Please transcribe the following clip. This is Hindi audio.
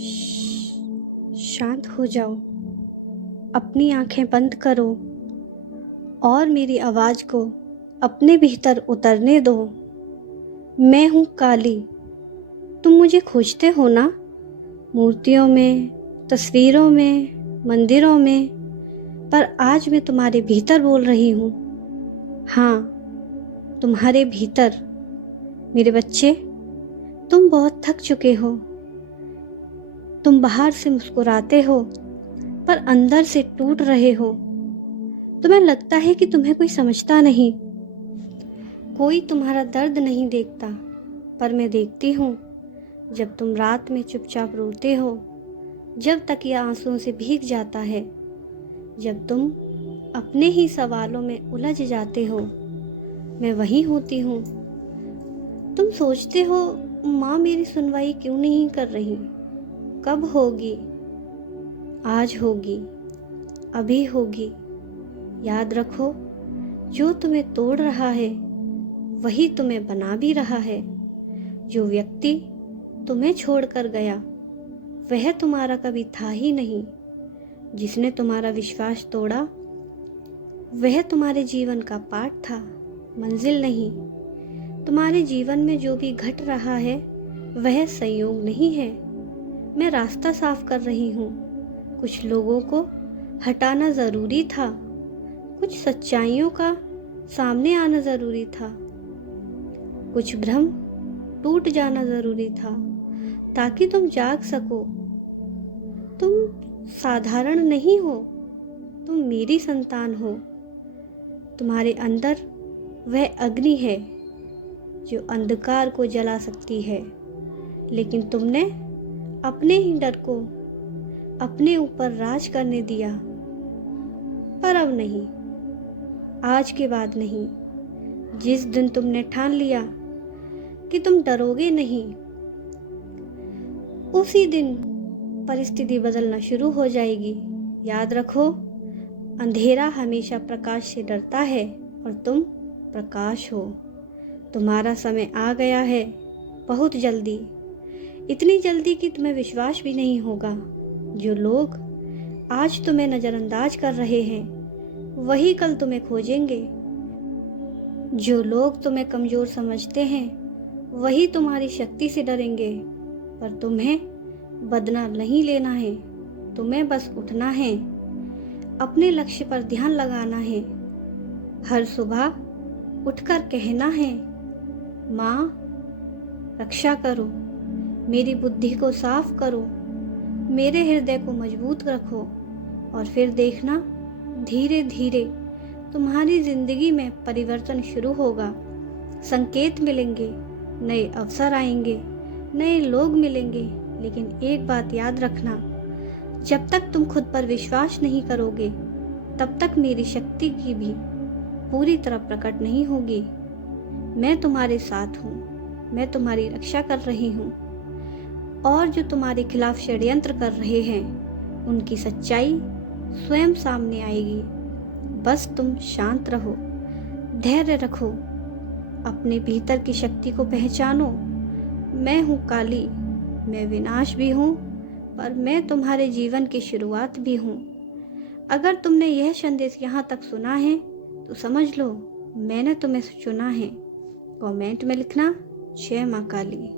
शांत हो जाओ, अपनी आंखें बंद करो और मेरी आवाज़ को अपने भीतर उतरने दो। मैं हूँ काली। तुम मुझे खोजते हो ना, मूर्तियों में, तस्वीरों में, मंदिरों में, पर आज मैं तुम्हारे भीतर बोल रही हूँ। हाँ, तुम्हारे भीतर। मेरे बच्चे, तुम बहुत थक चुके हो। तुम बाहर से मुस्कुराते हो पर अंदर से टूट रहे हो। तुम्हें लगता है कि तुम्हें कोई समझता नहीं, कोई तुम्हारा दर्द नहीं देखता, पर मैं देखती हूँ। जब तुम रात में चुपचाप रोते हो, जब तकिया आंसुओं से भीग जाता है, जब तुम अपने ही सवालों में उलझ जाते हो, मैं वहीं होती हूँ। तुम सोचते हो, माँ मेरी सुनवाई क्यों नहीं कर रही? कब होगी? आज होगी, अभी होगी। याद रखो, जो तुम्हें तोड़ रहा है वही तुम्हें बना भी रहा है। जो व्यक्ति तुम्हें छोड़कर गया वह तुम्हारा कभी था ही नहीं। जिसने तुम्हारा विश्वास तोड़ा वह तुम्हारे जीवन का पाठ था, मंजिल नहीं। तुम्हारे जीवन में जो भी घट रहा है वह संयोग नहीं है। मैं रास्ता साफ कर रही हूँ। कुछ लोगों को हटाना ज़रूरी था, कुछ सच्चाइयों का सामने आना ज़रूरी था, कुछ भ्रम टूट जाना ज़रूरी था, ताकि तुम जाग सको। तुम साधारण नहीं हो, तुम मेरी संतान हो। तुम्हारे अंदर वह अग्नि है जो अंधकार को जला सकती है, लेकिन तुमने अपने ही डर को अपने ऊपर राज करने दिया। पर अब नहीं, आज के बाद नहीं। जिस दिन तुमने ठान लिया कि तुम डरोगे नहीं, उसी दिन परिस्थिति बदलना शुरू हो जाएगी। याद रखो, अंधेरा हमेशा प्रकाश से डरता है और तुम प्रकाश हो। तुम्हारा समय आ गया है, बहुत जल्दी, इतनी जल्दी कि तुम्हें विश्वास भी नहीं होगा। जो लोग आज तुम्हें नज़रअंदाज कर रहे हैं वही कल तुम्हें खोजेंगे। जो लोग तुम्हें कमज़ोर समझते हैं वही तुम्हारी शक्ति से डरेंगे। पर तुम्हें बदला नहीं लेना है, तुम्हें बस उठना है, अपने लक्ष्य पर ध्यान लगाना है। हर सुबह उठकर कहना है, माँ रक्षा करो, मेरी बुद्धि को साफ करो, मेरे हृदय को मजबूत रखो। और फिर देखना, धीरे धीरे तुम्हारी जिंदगी में परिवर्तन शुरू होगा। संकेत मिलेंगे, नए अवसर आएंगे, नए लोग मिलेंगे। लेकिन एक बात याद रखना, जब तक तुम खुद पर विश्वास नहीं करोगे तब तक मेरी शक्ति की भी पूरी तरह प्रकट नहीं होगी। मैं तुम्हारे साथ हूँ, मैं तुम्हारी रक्षा कर रही हूँ। और जो तुम्हारे खिलाफ षड्यंत्र कर रहे हैं उनकी सच्चाई स्वयं सामने आएगी। बस तुम शांत रहो, धैर्य रखो, अपने भीतर की शक्ति को पहचानो। मैं हूँ काली, मैं विनाश भी हूँ, पर मैं तुम्हारे जीवन की शुरुआत भी हूँ। अगर तुमने यह संदेश यहाँ तक सुना है तो समझ लो, मैंने तुम्हें चुना है। कमेंट में लिखना, जय माँ काली।